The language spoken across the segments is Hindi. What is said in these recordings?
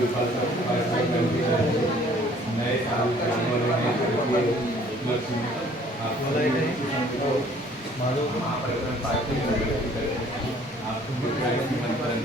नए साल के आने वाले नए साल के उपलक्ष्य में आपको महापरिवर्तन पार्टी की आपको निमंत्रण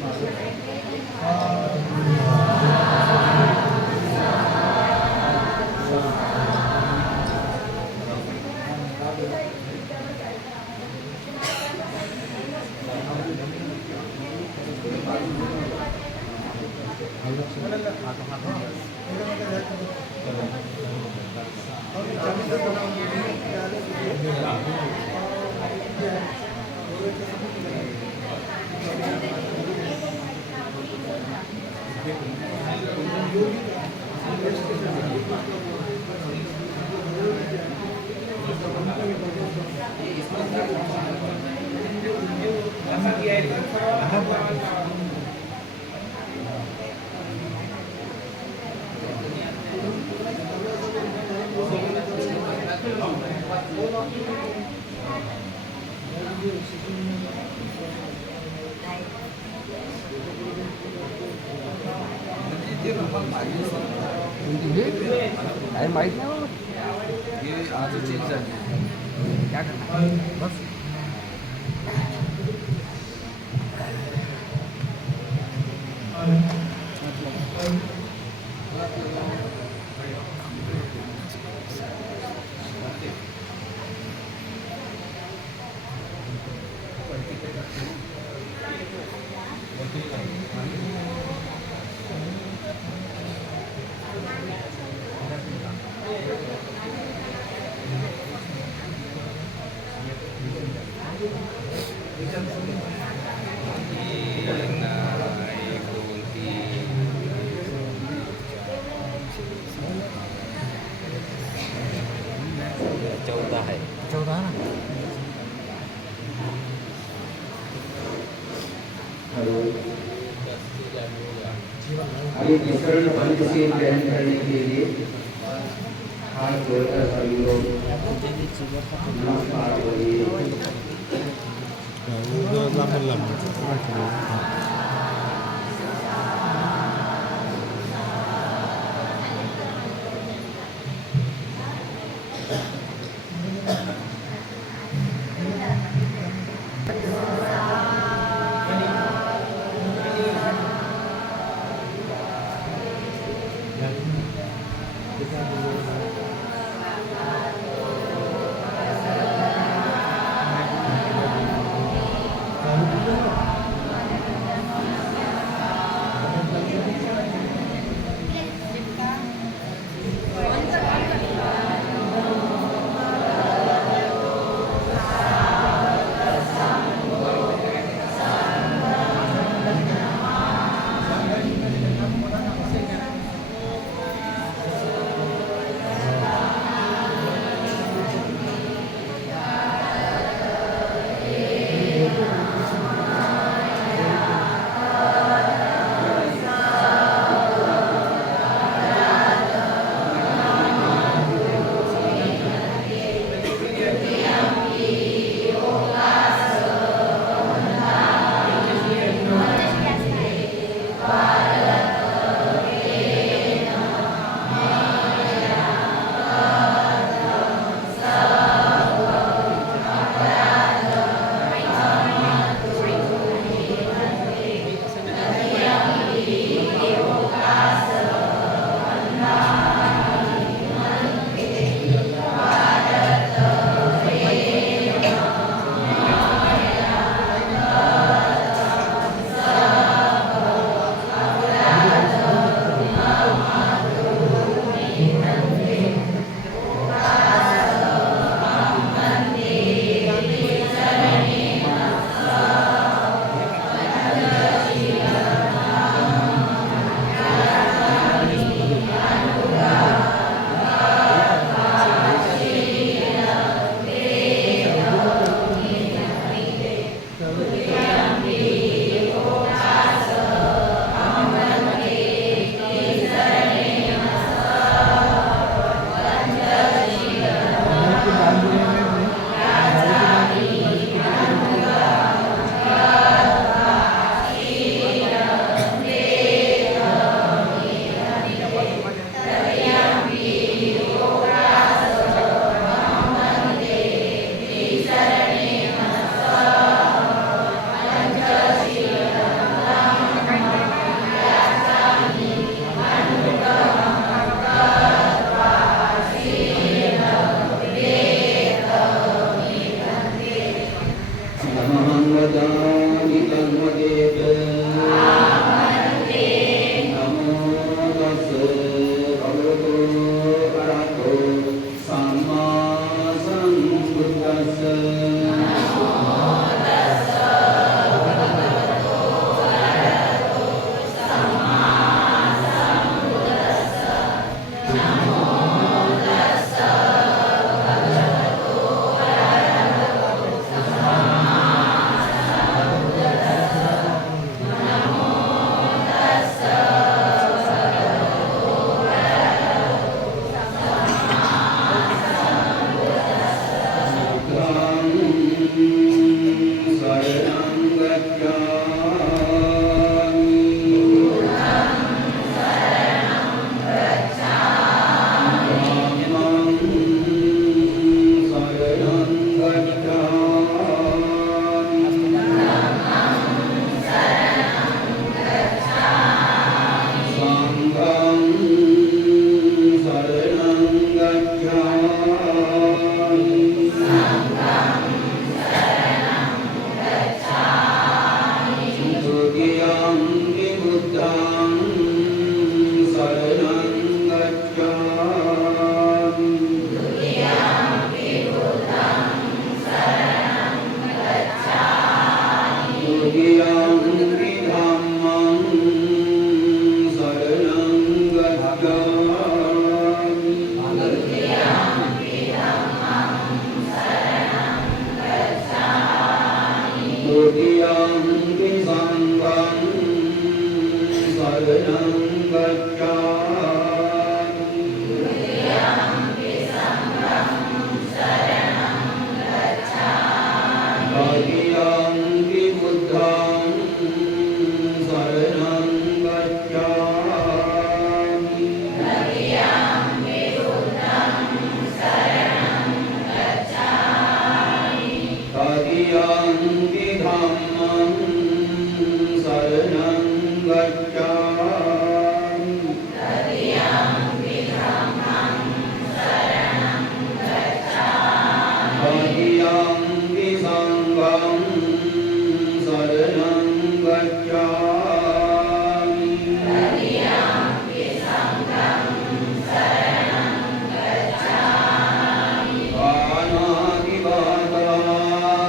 काय माहित नाही बाबा. ये आज चेंज झाली. काय करणार बस. चौदा है. 14 ना. आगे विसरण पंच से ग्रहण करने के लिए हाथ जोड़कर सभी लोग नमस्कार बोलिए. तदीयं बुद्धं शरणं गच्छामि तदीयं धम्मं शरणं गच्छामि तदीयं संघं शरणं गच्छामि पाणातिपाता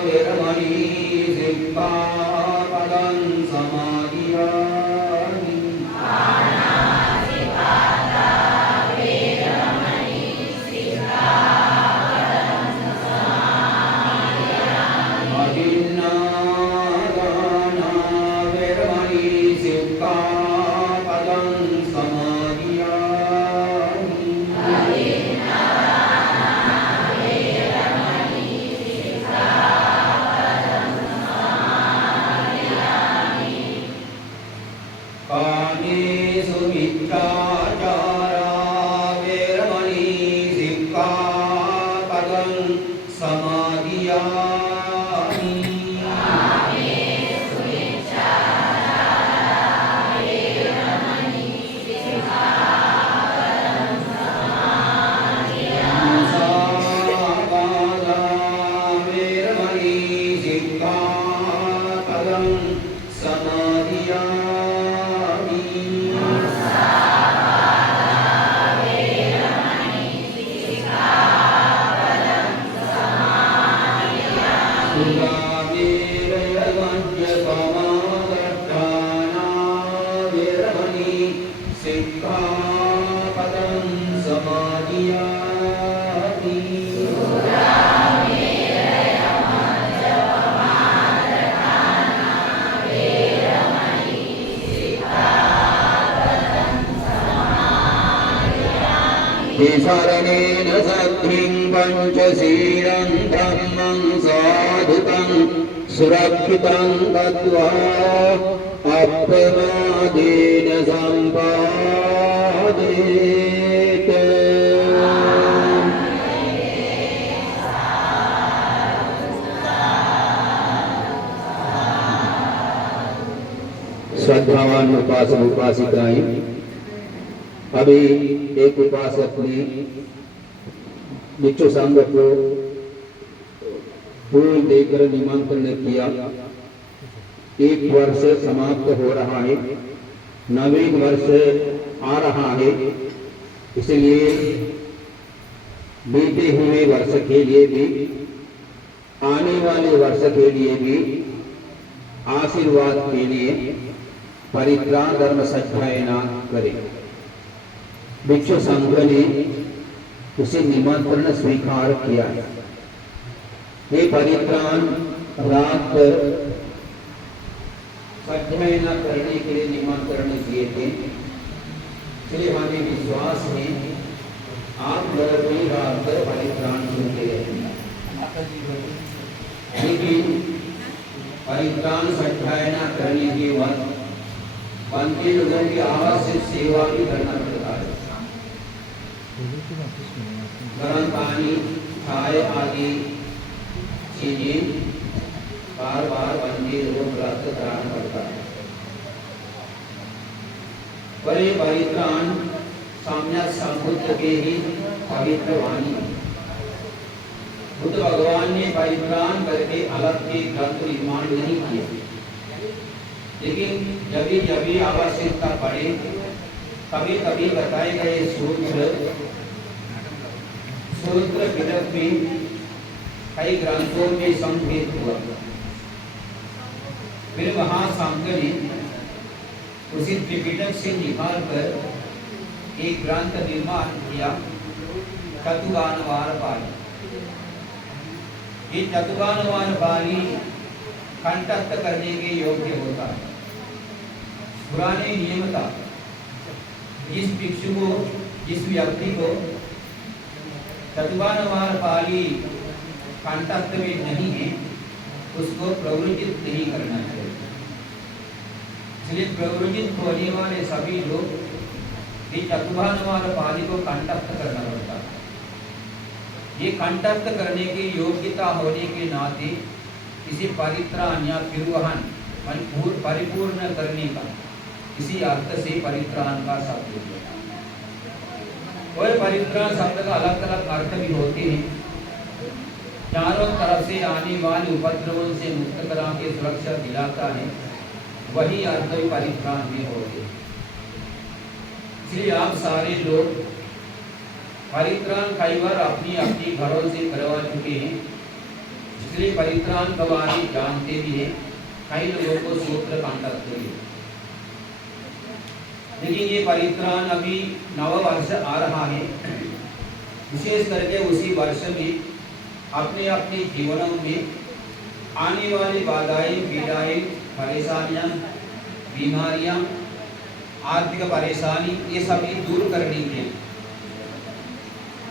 वेरमणि सिक्खापदं समादियामि अदिन्नादाना वेरमणि सिक्खापदं समादियामि कामेषु मिथ्याचारा वेरमणि सिक्खापदं समादियामि मुसावादा वेरमणि सिक्खापदं समादियामि सुरामेरयमद्यपमादट्टाना वेरमणि सिक्खापदं समादियामि शरणेन सत्रिं पञ्चशीलं धम्मं साधुकं सुरक्षितं गत्वा अप्रमादेन सम्पादेत श्रद्धावान उपासक उपासिकाएं, अभी एक उपासक ने भिक्षु संघ को फूल देकर निमंत्रण किया। एक वर्ष समाप्त हो रहा है, नवीन वर्ष आ रहा है, इसलिए बीते हुए वर्ष के लिए भी आने वाले वर्ष के लिए भी आशीर्वाद के लिए परित्राण धर्म सत्यायना करें। भिक्षु संघ ने उसे निमंत्रण स्वीकार किया है। ये परित्राण रात सत्यायना करने के लिए निमंत्रण किए थे, इसलिए हमें विश्वास है आप लोग भी रात परित्राण सुनते रहेंगे। लेकिन परित्राण सत्यायना करने के बाद बंदी लोगों की आवश्यक सेवा भी करना पड़ता है। गर्म पानी, चाय आदि चीजें बार बार बंदी लोगों को प्राप्त कराना पड़ता है। पर ये परित्राण सम्यक संबुद्ध के ही पवित्र वाणी है। बुद्ध भगवान ने परित्राण करके अलग के ग्रंथ निर्माण नहीं किए, लेकिन जब भी आवश्यकता पड़े कभी कभी बताए गए सूत्र पिटक में कई ग्रंथों में संभेद हुआ। फिर महासंघ ने उसी त्रिपिटक से निकाल कर एक ग्रंथ निर्माण किया, चतुर्गानवार पाली। ये चतुर्गानवार पाली कंठस्थ करने के योग्य होता है। पुराने नियम था, जिस भिक्षु को, जिस व्यक्ति को चतुर्गानवार पाली कंठस्थ में नहीं है, उसको प्रवृत्त नहीं करना चाहिए। इसलिए प्रवृत्त होने वाले सभी लोग ये चतुर्भानुमान पाली को कंठस्थ करना पड़ता है। ये कंठस्थ करने की योग्यता होने के नाते किसी परित्राण या फिरवहन परिपूर्ण करने का इसी अर्थ से परित्राण का शब्द दिया। कोई परित्राण शब्द का अलग अलग अर्थ भी होते हैं। चारों तरफ से आने वाले उपद्रवों से मुक्त करा के सुरक्षा दिलाता है, वही अर्थ परित्राण में होते। इसलिए आप सारे लोग परित्राण कई बार अपनी अपनी घरों से करवा चुके हैं, इसलिए परित्राण के बारे जानते भी हैं। कई लोगों को सूत्र कंठस्थ है, लेकिन ये परित्राण अभी नव वर्ष आ रहा है। विशेष करके उसी वर्ष में अपने अपने जीवनों में आने वाली बाधाएं, पीड़ाएं, परेशानियां, बीमारियां, आर्थिक परेशानी, ये सभी दूर करनी है।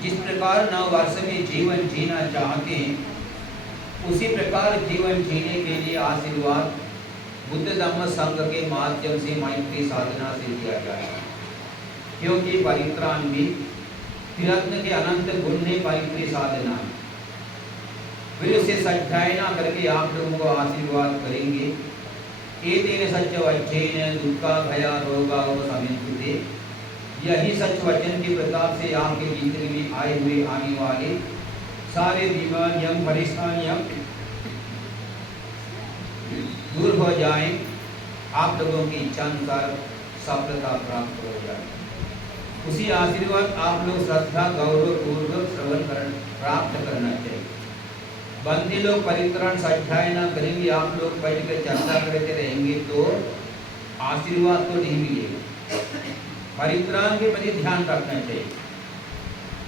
जिस प्रकार नव वर्ष में जीवन जीना चाहते हैं, उसी प्रकार जीवन जीने के लिए आशीर्वाद बुद्ध धम्म संघ के माध्यम से मैत्री साधना से दिया जाए। क्योंकि परित्राण भी तिरत्न के अनंत गुण ने मैत्री साधना, फिर उसे सच्चायना करके आप लोगों को आशीर्वाद करेंगे। ये तेरे सच्च वचन दुखा भया रोगा समित, यही सच वचन के प्रताप से आपके जिंदगी में आए हुए आने वाले सारे बीमारियां, परेशानियां दूर हो जाएं, आप लोगों की इच्छा अनुसार सफलता प्राप्त हो जाए। उसी आशीर्वाद आप लोग श्रद्धा गौरव पूर्वक श्रवण प्राप्त करना चाहिए। बंदी लोग परित्राण सच्चायना करेंगे, आप लोग बैठ कर चर्चा करते रहेंगे तो आशीर्वाद तो नहीं मिलेगा। परित्राण के प्रति ध्यान रखना चाहिए।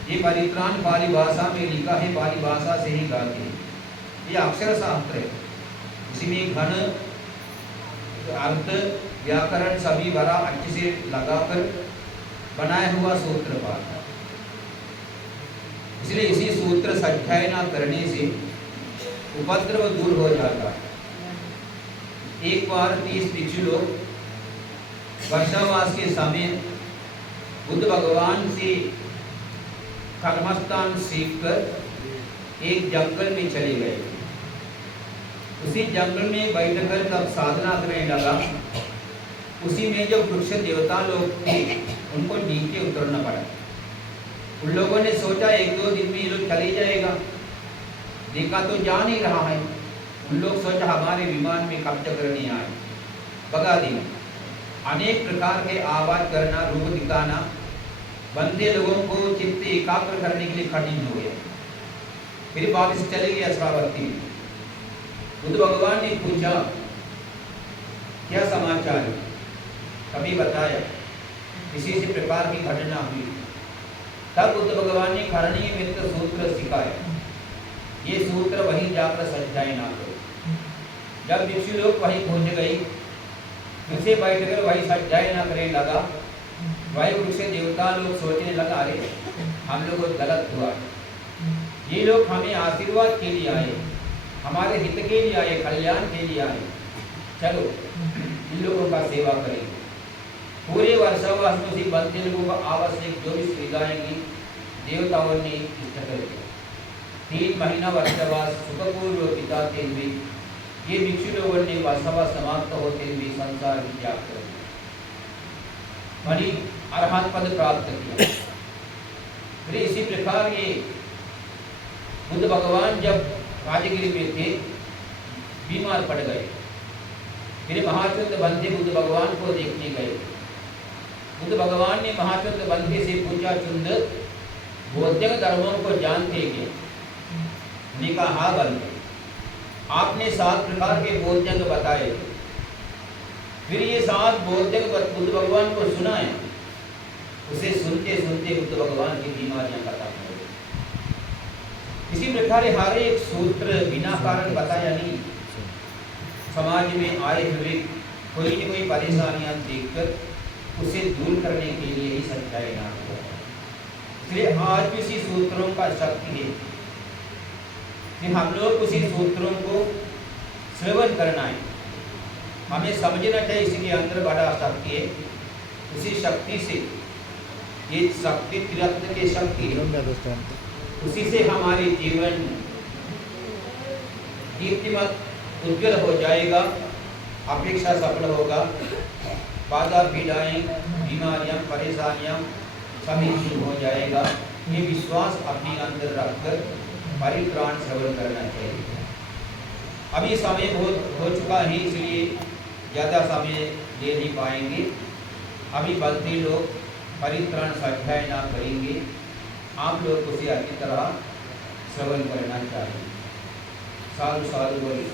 ये परित्राण पाली भाषा में लिखा है, पाली भाषा से ही गाते हैं। ये अक्षर शास्त्र है, इसमें घन अर्थ व्याकरण सभी भरा अच्छे से लगाकर बनाया हुआ सूत्र पाठ है। इसलिए इसी सूत्र सच्चायना करने से उपद्रव दूर हो जाता है। एक बार 30 भिक्षु लोग वर्षावास के समय बुद्ध भगवान से कर्मस्थान सीखकर एक जंगल में चले गए। उसी जंगल में बैठकर तब साधना करने लगा। उसी में जो वृक्ष देवता लोग थे, उनको नीचे उतरना पड़ा। उन लोगों ने सोचा 1-2 दिन में ये लोग चले जाएगा, देखा तो जा नहीं रहा है। उन लोग सोचा हमारे विमान में कब्जा करने आए, भगा दिया। अनेक प्रकार के आवाज करना, रूप दिखाना, बंदे लोगों को चित्त एकाग्र करने के लिए कठिन हो गया। फिर वापस चले गया श्रावस्ती में। बुद्ध भगवान ने पूछा क्या समाचार है, कभी बताया किसी से प्रकार की घटना हुई। तब बुद्ध भगवान ने करणीय मित्र सूत्र सिखाया। ये सूत्र वहीं जाकर सच्चायना करो। जब भिक्षु लोग वहीं पहुंच गए, फिर से बैठकर वही सच्चायना करने लगा। वही वृक्ष देवता लोग सोचने लगा, अरे हम लोग गलत हुआ, ये लोग हमें आशीर्वाद के लिए आए, हमारे हित के लिए आए, कल्याण के लिए आए, चलो इन लोगों का सेवा करेंगे। पूरे वर्षावास में उसी बंदे लोगों को आवश्यक जो भी सुविधाएं की देवताओं ने इष्ट कर दिया। 3 महीना वर्षावास सुखपूर्व बिताते हुए ये भिक्षु लोगों ने वर्षावास समाप्त होते हुए संसार की त्याग कर दिया, बड़ी अरहत पद प्राप्त किया। फिर इसी प्रकार ये बुद्ध भगवान जब राजगिरी में थे, बीमार पड़ गए। फिर महाचुंद बंधे बुद्ध भगवान को देखने गए। बुद्ध भगवान ने महाचुंद बंधे से पूछा, चुंद बौद्धिक धर्मों को जानते क्या? ने कहा हाँ बंधे, आपने 7 प्रकार के बौद्धिक बताए। फिर ये 7 बौद्धिक बुद्ध भगवान को सुनाए। उसे सुनते सुनते बुद्ध भगवान की बीमारियां खत्म हो गई। इसी प्रकार हर एक सूत्र बिना कारण बताया नहीं। समाज में आए हुए कोई न कोई परेशानियां देखकर उसे दूर करने के लिए ही सच्चाई ना हो। इसलिए आज भी इसी सूत्रों का शक्ति है कि हम लोग उसी सूत्रों को श्रवण करना है। हमें समझना चाहिए इसके अंदर बड़ा शक्ति है। उसी शक्ति से, ये शक्ति त्रिरत्न की शक्ति है, उसी से हमारे जीवन दीप्तिमत उज्जवल हो जाएगा, अपेक्षा सफल होगा, बाधा पीड़ाएं, बीमारियां, परेशानियां सभी दूर हो जाएगा। ये विश्वास अपने अंदर रखकर परित्राण श्रवण करना चाहिए। अभी समय बहुत हो चुका है, इसलिए ज़्यादा समय ले नहीं पाएंगे। अभी बलते लोग परित्राण स्वाध्याय ना करेंगे, आप लोग उसे अच्छी तरह श्रवण करना चाहिए। साधु साधु बोलिए।